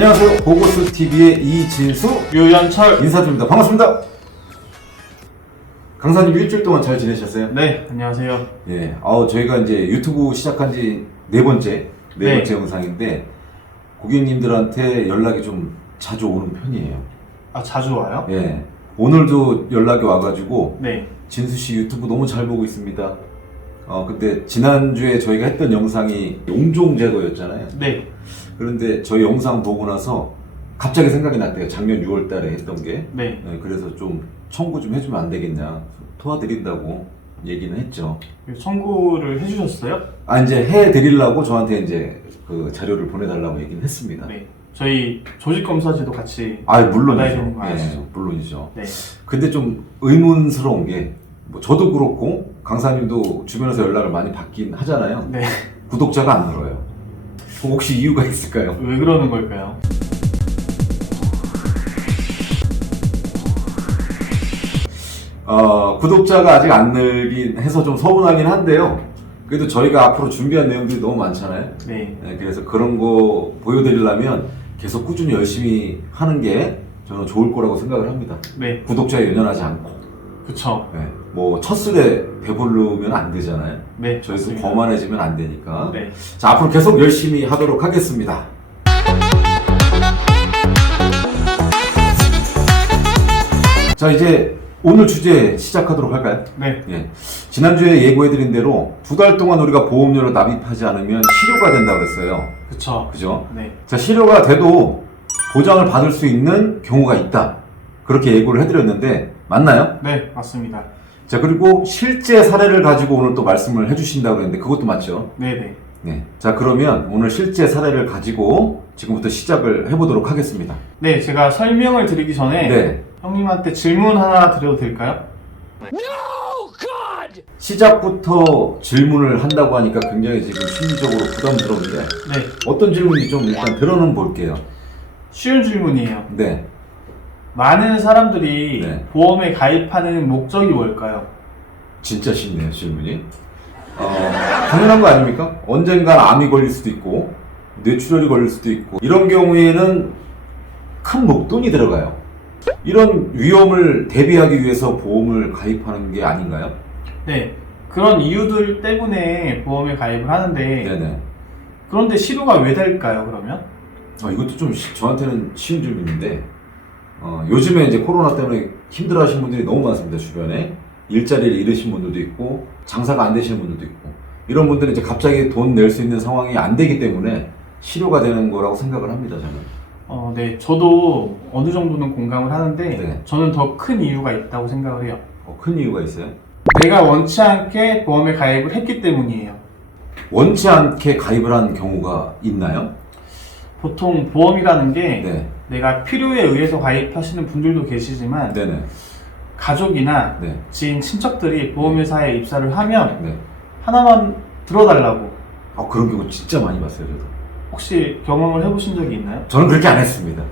안녕하세요. 보고스TV의 이진수, 유연철. 인사드립니다. 반갑습니다. 강사님 일주일 동안 잘 지내셨어요? 네, 안녕하세요. 예. 저희가 이제 유튜브 시작한 지 네 번째 영상인데, 고객님들한테 연락이 좀 자주 오는 편이에요. 아, 자주 와요? 예. 오늘도 연락이 와가지고, 네. 진수씨 유튜브 너무 잘 보고 있습니다. 근데 지난주에 저희가 했던 영상이 용종 제거였잖아요. 네. 그런데 저희 영상 보고 나서 갑자기 생각이 났대요. 작년 6월 달에 했던 게. 네. 그래서 좀 청구 좀 해주면 안 되겠냐. 도와드린다고 얘기는 했죠. 청구를 해주셨어요? 이제 해드리려고 저한테 이제 그 자료를 보내달라고 얘기는 했습니다. 네. 저희 조직검사제도 같이. 물론이죠. 되는 거 아시죠? 물론이죠. 네. 근데 좀 의문스러운 게, 뭐 저도 그렇고, 강사님도 주변에서 연락을 많이 받긴 하잖아요. 네. 구독자가 안 늘어요. 혹시 이유가 있을까요? 왜 그러는 걸까요? 구독자가 아직 안 늘긴 해서 좀 서운하긴 한데요. 그래도 저희가 앞으로 준비한 내용들이 너무 많잖아요. 네. 그래서 그런 거 보여드리려면 계속 꾸준히 열심히 하는 게 저는 좋을 거라고 생각을 합니다. 네. 구독자에 연연하지 않고. 그쵸. 뭐 첫술에 배부르면 안 되잖아요. 네. 저희도 맞습니다. 거만해지면 안 되니까. 네. 자, 앞으로 계속 열심히 하도록 하겠습니다. 자, 이제 오늘 주제 시작하도록 할까요? 네. 예. 지난주에 예고해드린 대로 2달 동안 우리가 보험료를 납입하지 않으면 실효가 된다고 그랬어요. 그쵸. 그죠? 네. 자, 실효가 돼도 보장을 받을 수 있는 경우가 있다. 그렇게 예고를 해드렸는데, 맞나요? 네, 맞습니다. 자, 그리고 실제 사례를 가지고 오늘 또 말씀을 해주신다고 했는데, 그것도 맞죠? 네네. 네. 자, 그러면 오늘 실제 사례를 가지고 지금부터 시작을 해보도록 하겠습니다. 네, 제가 설명을 드리기 전에 네. 형님한테 질문 하나 드려도 될까요? 시작부터 질문을 한다고 하니까 굉장히 지금 심리적으로 부담스러운데, 네. 어떤 질문인지 좀 일단 들어는 볼게요. 쉬운 질문이에요. 네. 많은 사람들이 네. 보험에 가입하는 목적이 뭘까요? 진짜 쉽네요, 질문이. 당연한 거 아닙니까? 언젠간 암이 걸릴 수도 있고, 뇌출혈이 걸릴 수도 있고, 이런 경우에는 큰 목돈이 들어가요. 이런 위험을 대비하기 위해서 보험을 가입하는 게 아닌가요? 네. 그런 이유들 때문에 보험에 가입을 하는데, 네네. 그런데 실효가 왜 될까요, 그러면? 이것도 좀 저한테는 쉬운 질문인데, 요즘에 이제 코로나 때문에 힘들어 하시는 분들이 너무 많습니다, 주변에. 일자리를 잃으신 분들도 있고, 장사가 안 되시는 분들도 있고, 이런 분들은 이제 갑자기 돈 낼 수 있는 상황이 안 되기 때문에 실효가 되는 거라고 생각을 합니다, 저는. 네. 저도 어느 정도는 공감을 하는데, 네. 저는 더 큰 이유가 있다고 생각을 해요. 큰 이유가 있어요? 내가 원치 않게 보험에 가입을 했기 때문이에요. 원치 않게 가입을 한 경우가 있나요? 보통 보험이라는 게 네. 내가 필요에 의해서 가입하시는 분들도 계시지만, 네네. 가족이나 네. 지인, 친척들이 보험회사에 입사를 하면 네. 하나만 들어달라고. 그런 경우 진짜 많이 봤어요, 저도. 혹시 경험을 해보신 적이 있나요? 저는 그렇게 안 했습니다.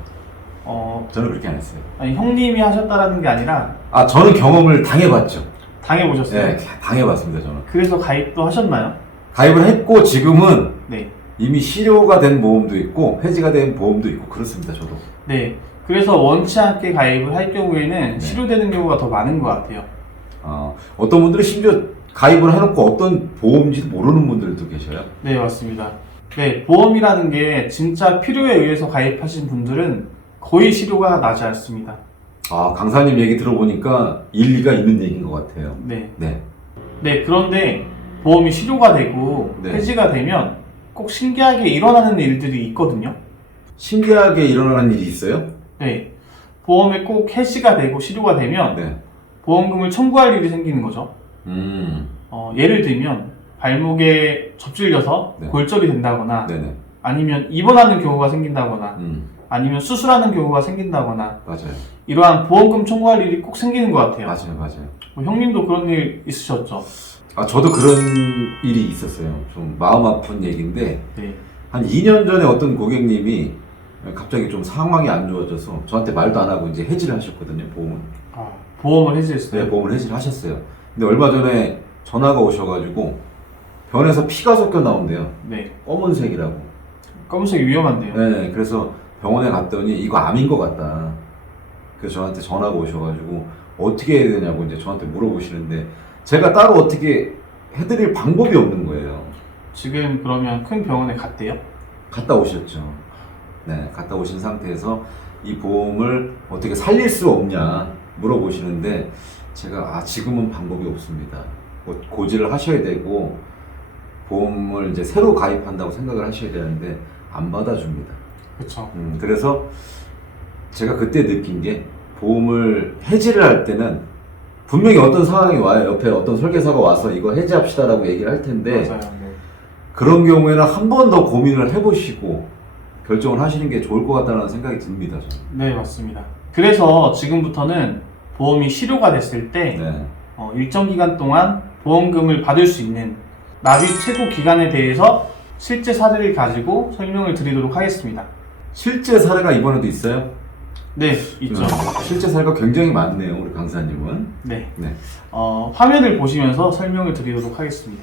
어, 저는 그렇게 안 했어요. 아니, 형님이 하셨다라는 게 아니라 저는 경험을 당해봤죠. 당해보셨어요? 네, 당해봤습니다, 저는. 그래서 가입도 하셨나요? 가입을 했고, 지금은 네. 이미 실효가 된 보험도 있고, 해지가 된 보험도 있고, 그렇습니다, 저도. 네. 그래서 원치 않게 가입을 할 경우에는 네. 실효되는 경우가 더 많은 것 같아요. 어떤 분들은 심지어 가입을 해놓고 어떤 보험인지도 모르는 분들도 계셔요. 네, 맞습니다. 네, 보험이라는 게 진짜 필요에 의해서 가입하신 분들은 거의 실효가 나지 않습니다. 강사님 얘기 들어보니까 일리가 있는 얘기인 것 같아요. 네. 네. 네, 그런데 보험이 실효가 되고 네. 해지가 되면 꼭 신기하게 일어나는 일들이 있거든요. 신기하게 일어나는 일이 있어요? 네. 보험에 꼭 해지가 되고 실효가 되면 네. 보험금을 청구할 일이 생기는 거죠. 음. 예를 들면 발목에 접질려서 네. 골절이 된다거나 네네. 아니면 입원하는 경우가 생긴다거나 아니면 수술하는 경우가 생긴다거나 맞아요. 이러한 보험금 청구할 일이 꼭 생기는 것 같아요. 맞아요. 형님도 그런 일 있으셨죠? 저도 그런 일이 있었어요. 좀 마음 아픈 얘기인데, 네. 한 2년 전에 어떤 고객님이 갑자기 좀 상황이 안 좋아져서 저한테 말도 안 하고 이제 해지를 하셨거든요, 보험을. 보험을 해지했어요? 네, 보험을 해지를 하셨어요. 근데 얼마 전에 전화가 오셔가지고 변에서 피가 섞여 나온대요. 네. 검은색이라고. 검은색이 위험한데요. 네, 그래서 병원에 갔더니 이거 암인 것 같다. 그래서 저한테 전화가 오셔가지고 어떻게 해야 되냐고 이제 저한테 물어보시는데 제가 따로 어떻게 해드릴 방법이 없는 거예요. 지금 그러면 큰 병원에 갔대요? 갔다 오셨죠. 네, 갔다 오신 상태에서 이 보험을 어떻게 살릴 수 없냐 물어보시는데 제가 지금은 방법이 없습니다. 뭐 고지를 하셔야 되고 보험을 이제 새로 가입한다고 생각을 하셔야 되는데 안 받아줍니다. 그쵸. 그래서 제가 그때 느낀 게 보험을 해지를 할 때는 분명히 어떤 상황이 와요. 옆에 어떤 설계사가 와서 이거 해지합시다라고 얘기를 할 텐데 맞아요. 네. 그런 경우에는 한 번 더 고민을 해보시고 결정을 하시는 게 좋을 것 같다는 생각이 듭니다. 저는. 네, 맞습니다. 그래서 지금부터는 보험이 실효가 됐을 때 네. 일정 기간 동안 보험금을 받을 수 있는 납입 최고 기간에 대해서 실제 사례를 가지고 설명을 드리도록 하겠습니다. 실제 사례가 이번에도 있어요? 네, 있죠. 실제 사례가 굉장히 많네요, 우리 강사님은. 네. 네. 화면을 보시면서 설명을 드리도록 하겠습니다.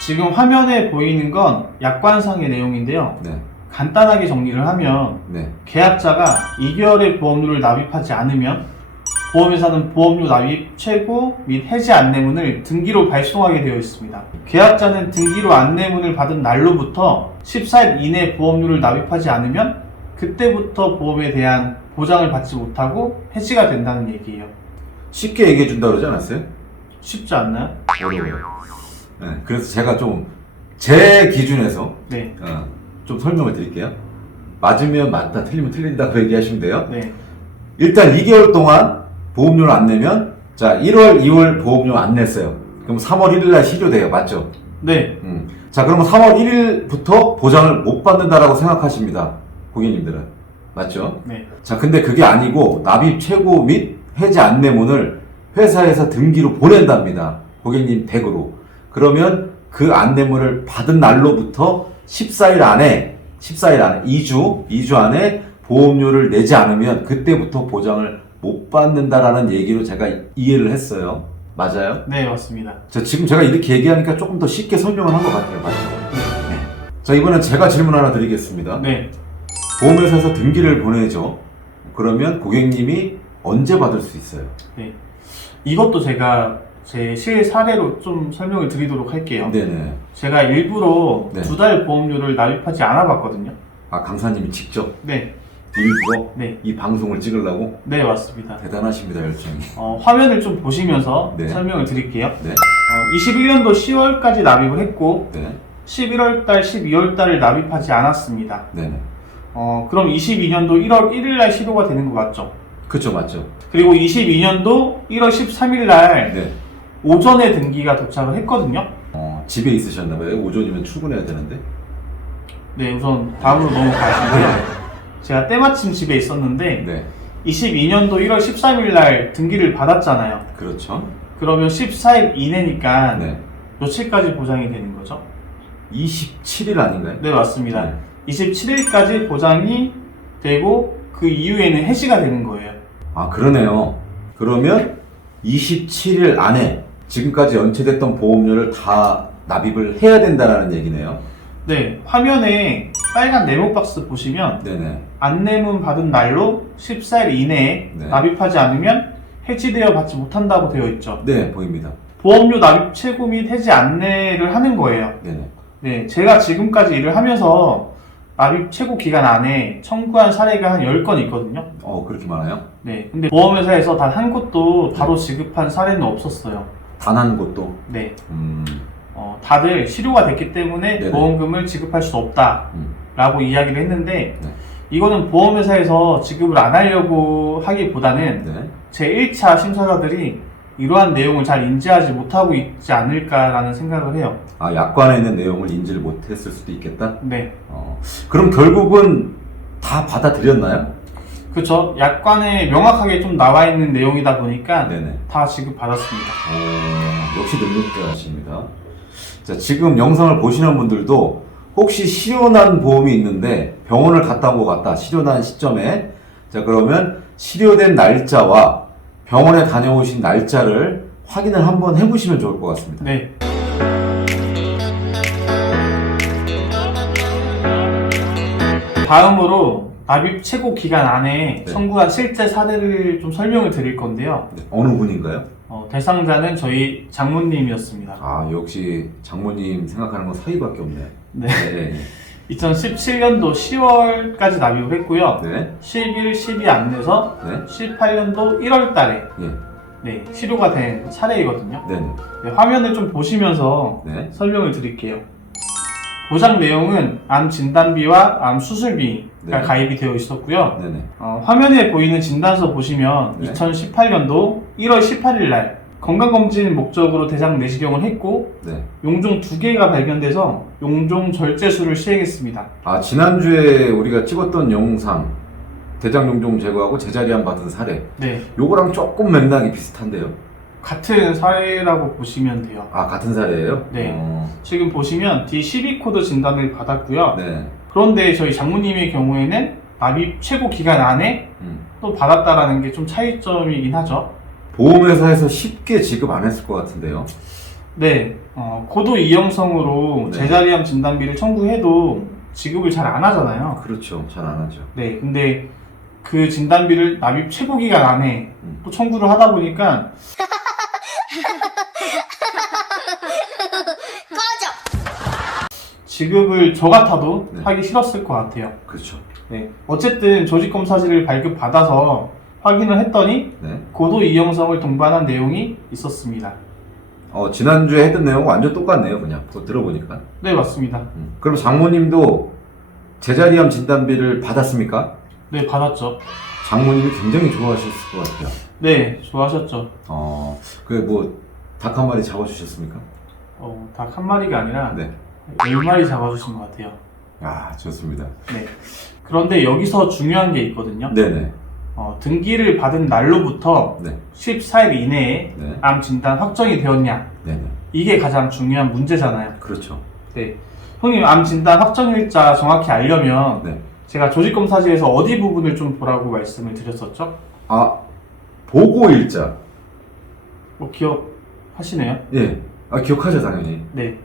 지금 화면에 보이는 건 약관상의 내용인데요. 네. 간단하게 정리를 하면 네. 계약자가 2개월의 보험료를 납입하지 않으면 보험회사는 보험료 납입 최고 및 해지 안내문을 등기로 발송하게 되어 있습니다. 계약자는 등기로 안내문을 받은 날로부터 14일 이내 보험료를 납입하지 않으면 그때부터 보험에 대한 보장을 받지 못하고 해지가 된다는 얘기예요. 쉽게 얘기해 준다 그러지 않았어요? 쉽지 않나요? 어려워요. 네. 그래서 제가 좀 제 기준에서 네. 좀 설명을 드릴게요. 맞으면 맞다, 틀리면 틀린다고 얘기하시면 돼요. 네. 일단 2개월 동안 보험료를 안 내면 자 1월, 2월 보험료 안 냈어요. 그럼 3월 1일 날 실효돼요. 맞죠? 네. 자 그러면 3월 1일부터 보장을 못 받는다라고 생각하십니다. 고객님들은. 맞죠? 네. 자 근데 그게 아니고 납입 최고 및 해지 안내문을 회사에서 등기로 보낸답니다. 고객님 댁으로. 그러면 그 안내문을 받은 날로부터 14일 안에 2주 안에 보험료를 내지 않으면 그때부터 보장을 못 받는다라는 얘기로 제가 이해를 했어요. 맞아요? 네, 맞습니다. 자, 지금 제가 이렇게 얘기하니까 조금 더 쉽게 설명을 한 것 같아요. 맞죠? 네. 자, 이번엔 제가 질문 하나 드리겠습니다. 네. 보험회사에서 등기를 보내죠. 그러면 고객님이 언제 받을 수 있어요? 네. 이것도 제가 제 실 사례로 좀 설명을 드리도록 할게요. 네네. 제가 일부러 네. 2달 보험료를 납입하지 않아 봤거든요. 강사님이 직접 네. 일부러 네. 이 방송을 찍으려고 네, 맞습니다. 대단하십니다, 열정이. 화면을 좀 보시면서 네. 설명을 드릴게요. 네. 21년도 10월까지 납입을 했고 네. 11월달, 12월달을 납입하지 않았습니다. 네네. 그럼 22년도 1월 1일날 실효가 되는 거 맞죠? 그쵸, 맞죠? 그리고 22년도 1월 13일날 네. 오전에 등기가 도착을 했거든요. 집에 있으셨나봐요. 오전이면 출근해야 되는데. 네, 우선 다음으로 넘어가시고요. 제가 때마침 집에 있었는데 네. 22년도 1월 13일날 등기를 받았잖아요. 그렇죠. 그러면 14일 이내니까 네. 며칠까지 보장이 되는 거죠? 27일 아닌가요? 네, 맞습니다. 네. 27일까지 보장이 되고 그 이후에는 해지가 되는 거예요. 그러네요. 그러면 27일 안에 지금까지 연체됐던 보험료를 다 납입을 해야 된다는 얘기네요. 네, 화면에 빨간 네모 박스 보시면 네네. 안내문 받은 날로 14일 이내에 네. 납입하지 않으면 해지되어 받지 못한다고 되어 있죠. 네, 보입니다. 보험료 납입 최고 및 해지 안내를 하는 거예요. 네네. 네, 제가 지금까지 일을 하면서 납입 최고 기간 안에 청구한 사례가 한 10건 있거든요. 그렇게 많아요? 네, 근데 보험회사에서 단 한 곳도 바로 지급한 사례는 없었어요. 단 한 곳도. 네, 음, 다들 실효가 됐기 때문에 네네. 보험금을 지급할 수 없다라고 이야기를 했는데 네. 이거는 보험회사에서 지급을 안 하려고 하기보다는 네. 제1차 심사자들이 이러한 내용을 잘 인지하지 못하고 있지 않을까라는 생각을 해요. 약관에 있는 내용을 인지를 못했을 수도 있겠다? 네, 그럼 결국은 다 받아들였나요? 그렇죠. 약관에 명확하게 좀 나와 있는 내용이다 보니까 네네. 다 지급받았습니다. 역시 능력자십니다. 자, 지금 영상을 보시는 분들도 혹시 실효난 보험이 있는데 병원을 갔다 온 것 같다. 실효난 시점에. 자, 그러면 실효된 날짜와 병원에 다녀오신 날짜를 확인을 한번 해보시면 좋을 것 같습니다. 네. 다음으로 납입 최고 기간 안에 네. 청구한 실제 사례를 좀 설명을 드릴 건데요. 네. 어느 분인가요? 대상자는 저희 장모님이었습니다. 아, 역시 장모님 생각하는 건 사위밖에 없네. 네. 네. 2017년도 10월까지 납입을 했고요. 네. 11, 12 안 내서 네. 18년도 1월 달에 예. 네, 실효가 된 사례이거든요. 네네. 네, 화면을 좀 보시면서 네. 설명을 드릴게요. 보장 내용은 암 진단비와 암 수술비가 네. 가입이 되어 있었고요. 네네. 화면에 보이는 진단서 보시면 네. 2018년도 1월 18일 날 건강검진 목적으로 대장 내시경을 했고 네. 용종 2개가 발견돼서 용종 절제술을 시행했습니다. 아, 지난주에 우리가 찍었던 영상, 대장용종 제거하고 제자리암 받은 사례. 네, 요거랑 조금 맥락이 비슷한데요. 같은 사례라고 보시면 돼요. 아, 같은 사례예요? 네. 지금 보시면 D12 코드 진단을 받았고요. 네. 그런데 저희 장모님의 경우에는 납입 최고 기간 안에 또 받았다라는 게 좀 차이점이긴 하죠. 보험회사에서 쉽게 지급 안 했을 것 같은데요. 네, 고도 이형성으로 네. 제자리암 진단비를 청구해도 지급을 잘 안 하잖아요. 그렇죠. 잘 안 하죠. 네, 근데 그 진단비를 납입 최고 기간 안에 또 청구를 하다 보니까 지급을 저 같아도 네. 하기 싫었을 것 같아요. 그렇죠. 네, 어쨌든 조직검사지를 발급받아서 확인을 했더니 네. 고도 이형성을 동반한 내용이 있었습니다. 지난주에 했던 내용 완전 똑같네요. 그냥 그거 들어보니까. 네, 맞습니다. 그럼 장모님도 제자리암 진단비를 받았습니까? 네, 받았죠. 장모님이 굉장히 좋아하셨을 것 같아요. 네, 좋아하셨죠. 그게 뭐 닭 한 마리 잡아주셨습니까? 닭 한 마리가 아니라 네. 10마리 잡아주신 것 같아요. 아, 좋습니다. 네. 그런데 여기서 중요한 게 있거든요. 네네. 등기를 받은 날로부터 네. 14일 이내에 네. 암 진단 확정이 되었냐. 네네. 이게 가장 중요한 문제잖아요. 그렇죠. 네. 형님, 암 진단 확정일자 정확히 알려면 네. 제가 조직검사지에서 어디 부분을 좀 보라고 말씀을 드렸었죠? 아, 보고일자. 기억하시네요? 예. 아, 기억하죠, 당연히. 네.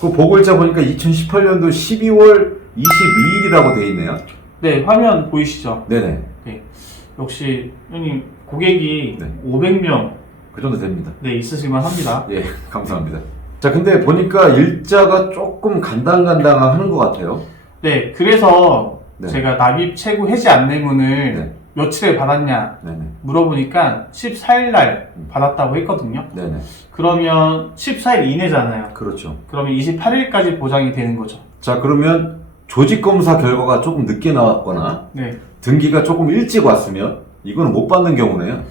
그 보고일자 보니까 2018년도 12월 22일이라고 돼 있네요. 네, 화면 보이시죠? 네네. 네. 역시 형님 고객이 네. 500명 그 정도 됩니다. 네, 있으실만 합니다. 예, 감사합니다. 자, 근데 보니까 일자가 조금 간당간당하는 것 같아요. 네, 그래서 네. 제가 납입 최고 해지 안내문을 네. 며칠에 받았냐 네네. 물어보니까 14일 날 받았다고 했거든요. 네네. 그러면 14일 이내잖아요. 그렇죠. 그러면 28일까지 보장이 되는 거죠. 자, 그러면 조직검사 결과가 조금 늦게 나왔거나 네. 등기가 조금 일찍 왔으면 이거는 못 받는 경우네요.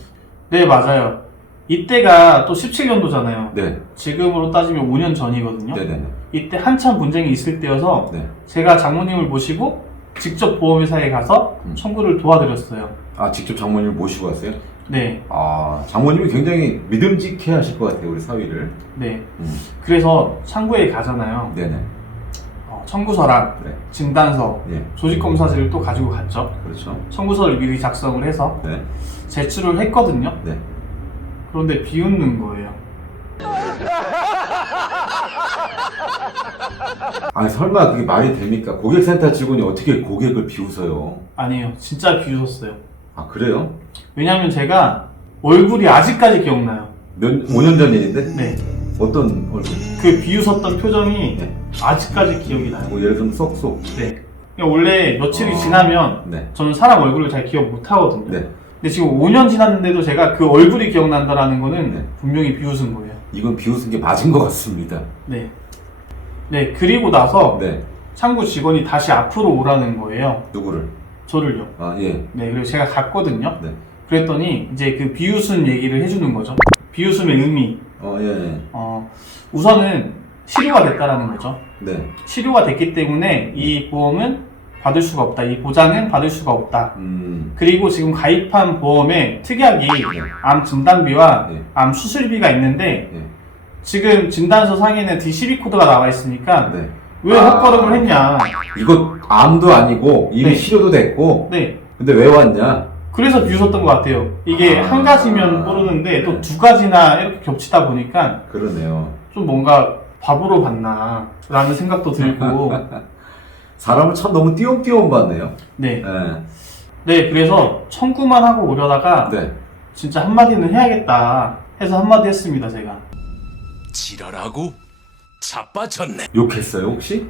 네, 맞아요. 이때가 또 17년도잖아요. 네. 지금으로 따지면 5년 전이거든요. 네네네. 이때 한참 분쟁이 있을 때여서 네. 제가 장모님을 모시고 직접 보험회사에 가서 청구를 도와드렸어요. 아, 직접 장모님을 모시고 왔어요? 네, 아, 장모님이 굉장히 믿음직해 하실 것 같아요, 우리 사위를. 네. 그래서 창구에 가잖아요. 네네. 청구서랑 네. 진단서, 예. 조직검사지를 또 가지고 갔죠. 그렇죠. 청구서를 미리 작성을 해서 네. 제출을 했거든요. 네. 그런데 비웃는 거예요. 아니, 설마 그게 말이 됩니까? 고객센터 직원이 어떻게 고객을 비웃어요? 아니에요. 진짜 비웃었어요. 아, 그래요? 왜냐면 제가 얼굴이 아직까지 기억나요. 5년 전 일인데? 네. 어떤 얼굴? 그 비웃었던 표정이 네. 아직까지 기억이 나요. 뭐 예를 들면 쏙쏙. 네. 그러니까 원래 며칠이 지나면 네. 저는 사람 얼굴을 잘 기억 못 하거든요. 네. 근데 지금 5년 지났는데도 제가 그 얼굴이 기억난다라는 거는 네. 분명히 비웃은 거예요. 이건 비웃은 게 맞은 것 같습니다. 네. 네, 그리고 나서 네. 창구 직원이 다시 앞으로 오라는 거예요. 누구를? 저를요. 아, 예. 네, 그리고 제가 갔거든요. 네. 그랬더니 이제 그 비웃은 얘기를 해주는 거죠. 비웃음의 의미. 예. 우선은 치료가 됐다라는 거죠. 네. 치료가 됐기 때문에 이 보험은 받을 수가 없다. 이 보장은 받을 수가 없다. 그리고 지금 가입한 보험에 특약이 암 진단비와 네. 암 수술비가 있는데 예. 지금 진단서 상에는 D12 코드가 나와 있으니까 네. 왜 헛걸음을 했냐. 이거 암도 아니고 이미 네. 치료도 됐고 네. 근데 왜 왔냐? 그래서 비웃었던 것 같아요. 이게 한 가지면 모르는데 또 두 가지나 이렇게 겹치다 보니까 그러네요. 좀 뭔가 바보로 봤나 라는 생각도 들고 사람을 참 너무 띄엄띄엄 봤네요. 네. 예. 네, 그래서 청구만 하고 오려다가 네. 진짜 한마디는 해야겠다 해서 한마디 했습니다, 제가. 지랄하고 자빠졌네. 욕했어요, 혹시?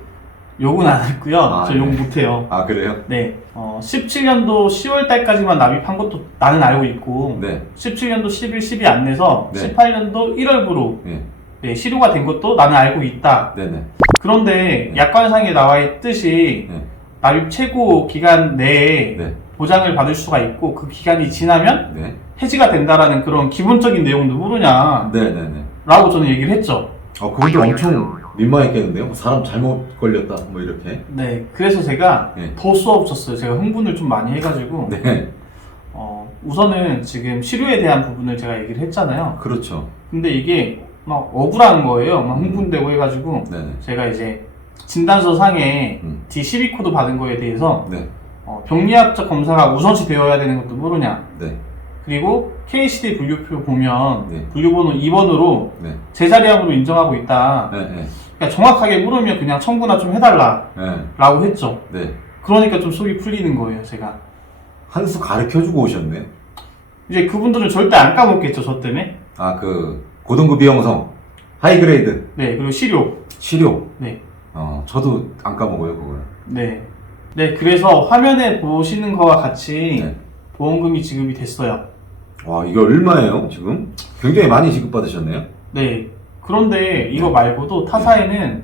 욕은 안 했고요. 아, 저 욕 네. 못해요. 아, 그래요? 네. 17년도 10월 달까지만 납입한 것도 나는 알고 있고, 네. 17년도 11, 12 안 내서 네. 18년도 1월부로 예. 네, 실효가 된 것도 나는 알고 있다. 네네. 그런데 네. 약관상에 나와 있듯이 네. 납입 최고 기간 내에 네. 보장을 받을 수가 있고 그 기간이 지나면 네. 해지가 된다라는 그런 기본적인 내용도 모르냐 네네네. 라고 저는 얘기를 했죠. 그분도 엄청 민망했겠는데요? 뭐 사람 잘못 걸렸다, 뭐 이렇게. 네, 그래서 제가 네. 더 쏘아붙였어요. 제가 흥분을 좀 많이 해가지고 네. 우선은 지금 실효에 대한 부분을 제가 얘기를 했잖아요. 그렇죠. 근데 이게 막 억울한 거예요. 막 흥분되고 해가지고 네네. 제가 이제 진단서 상에 음. D12 코드 받은 거에 대해서 네. 병리학적 검사가 우선시 되어야 되는 것도 모르냐. 네. 그리고 KCD 분류표 보면 네. 분류번호 2번으로 네. 제자리함으로 인정하고 있다. 네. 네. 그러니까 정확하게 물으면 그냥 청구나 좀 해달라 네. 라고 했죠. 네. 그러니까 좀 속이 풀리는 거예요, 제가. 한 수 가르쳐주고 오셨네. 이제 그분들은 절대 안 까먹겠죠, 저 때문에. 고등급 비형성, 하이그레이드, 네, 그리고 실효. 치료. 네. 저도 안 까먹어요, 그걸. 네. 네, 그래서 화면에 보시는 거와 같이 네. 보험금이 지급이 됐어요. 와, 이거 얼마예요, 지금? 굉장히 많이 지급받으셨네요. 네. 그런데 이거 네. 말고도 타사에는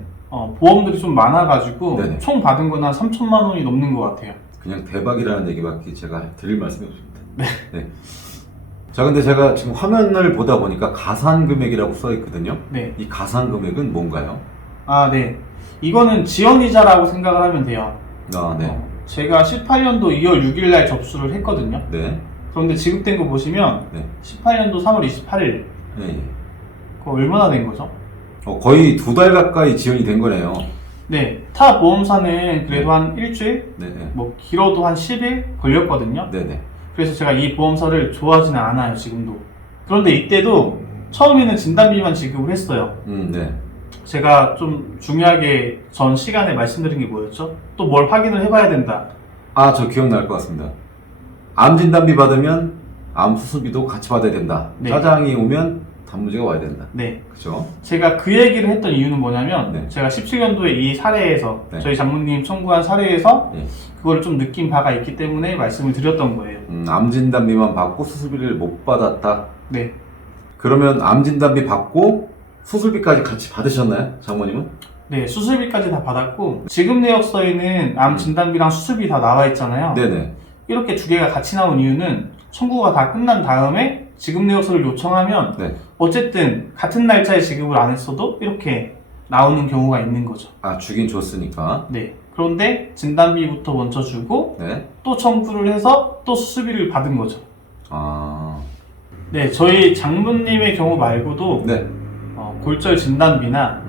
보험들이 좀 많아가지고 네네. 총 받은 건 한 3천만 원이 넘는 것 같아요. 그냥 대박이라는 얘기밖에 제가 드릴 말씀이 없습니다. 네. 자, 근데 제가 지금 화면을 보다 보니까 가산금액이라고 써 있거든요. 네. 이 가산금액은 뭔가요? 아, 네. 이거는 지연이자라고 생각을 하면 돼요. 네. 제가 18년도 2월 6일 날 접수를 했거든요. 네. 그런데 지급된 거 보시면 네. 18년도 3월 28일. 네. 그거 얼마나 된 거죠? 거의 2달 가까이 지연이 된 거네요. 네. 타 보험사는 그래도 한 일주일? 네네. 뭐 길어도 한 10일 걸렸거든요. 네네. 그래서 제가 이 보험사를 좋아하지는 않아요, 지금도. 그런데 이때도 처음에는 진단비만 지급을 했어요. 네. 제가 좀 중요하게 전 시간에 말씀드린 게 뭐였죠? 또 뭘 확인을 해봐야 된다. 저 기억날 것 같습니다. 암 진단비 받으면 암 수술비도 같이 받아야 된다. 네. 짜장이 오면 단무지가 와야 된다. 네. 그죠? 제가 그 얘기를 했던 이유는 뭐냐면, 네. 제가 17년도에 이 사례에서, 네. 저희 장모님 청구한 사례에서, 네. 그거를 좀 느낀 바가 있기 때문에 말씀을 드렸던 거예요. 암 진단비만 받고 수술비를 못 받았다. 네. 그러면 암 진단비 받고 수술비까지 같이 받으셨나요, 장모님은? 네, 수술비까지 다 받았고, 지급 내역서에는 암 진단비랑 수술비 다 나와 있잖아요. 네네. 이렇게 두 개가 같이 나온 이유는 청구가 다 끝난 다음에 지급 내역서를 요청하면 네. 어쨌든 같은 날짜에 지급을 안 했어도 이렇게 나오는 경우가 있는 거죠. 주긴 줬으니까. 네. 그런데 진단비부터 먼저 주고 네. 또 청구를 해서 또 수술비를 받은 거죠. 아. 네, 저희 장모님의 경우 말고도 네. 골절 진단비나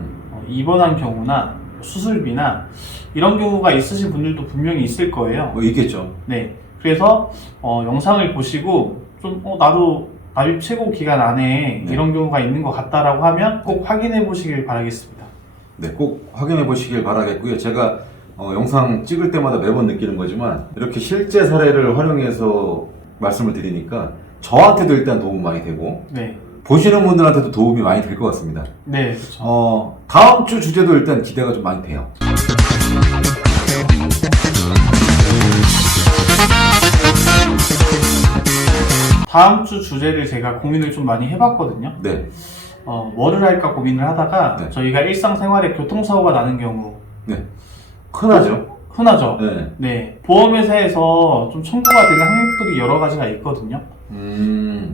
입원한 경우나 수술비나 이런 경우가 있으신 분들도 분명히 있을 거예요. 있겠죠. 네. 그래서 영상을 보시고 좀 나도 납입 최고 기간 안에 네. 이런 경우가 있는 것 같다라고 하면 꼭 확인해 보시길 바라겠습니다. 네, 꼭 확인해 보시길 바라겠고요. 제가 영상 찍을 때마다 매번 느끼는 거지만 이렇게 실제 사례를 활용해서 말씀을 드리니까 저한테도 일단 도움 많이 되고 네. 보시는 분들한테도 도움이 많이 될 것 같습니다. 네, 그렇죠. 다음 주 주제도 일단 기대가 좀 많이 돼요. 다음 주 주제를 제가 고민을 좀 많이 해봤거든요. 네. 뭐를 할까 고민을 하다가 네. 저희가 일상생활에 교통사고가 나는 경우 네. 흔하죠? 흔하죠. 네. 네. 보험회사에서 좀 청구가 되는 항목들이 여러 가지가 있거든요.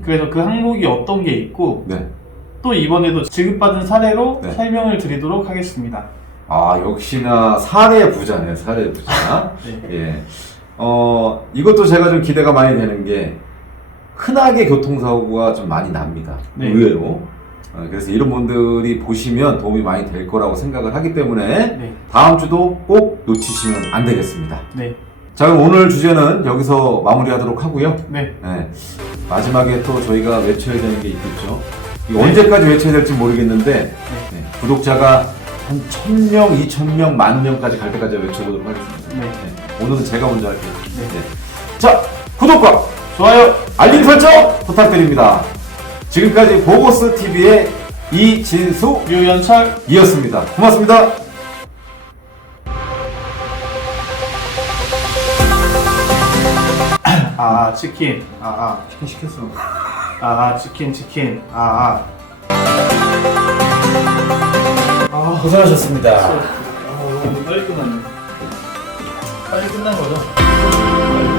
그래서 그 항목이 어떤 게 있고 네. 또 이번에도 지급받은 사례로 네. 설명을 드리도록 하겠습니다. 역시나 사례 부자네요, 사례 부자. 네. 예. 이것도 제가 좀 기대가 많이 되는 게 흔하게 교통사고가 좀 많이 납니다. 네. 의외로. 그래서 이런 분들이 보시면 도움이 많이 될 거라고 생각을 하기 때문에 네. 다음 주도 꼭 놓치시면 안 되겠습니다. 네. 자, 그럼 오늘 주제는 여기서 마무리하도록 하고요. 네. 네. 마지막에 또 저희가 외쳐야 되는 게 있겠죠. 이거 네. 언제까지 외쳐야 될지 모르겠는데 네. 구독자가 한 1000명, 2000명, 10,000명까지 갈 때까지 외쳐보도록 하겠습니다. 네. 오늘은 제가 먼저 할게요. 네. 자, 구독과 좋아요. 알림 설정 부탁드립니다. 지금까지 보고스 TV의 이진수 유연철. 이었습니다. 고맙습니다. 치킨. 치킨 시켰어. 치킨. 고생하셨습니다. 빨리 끝났네. 빨리 끝난 거죠?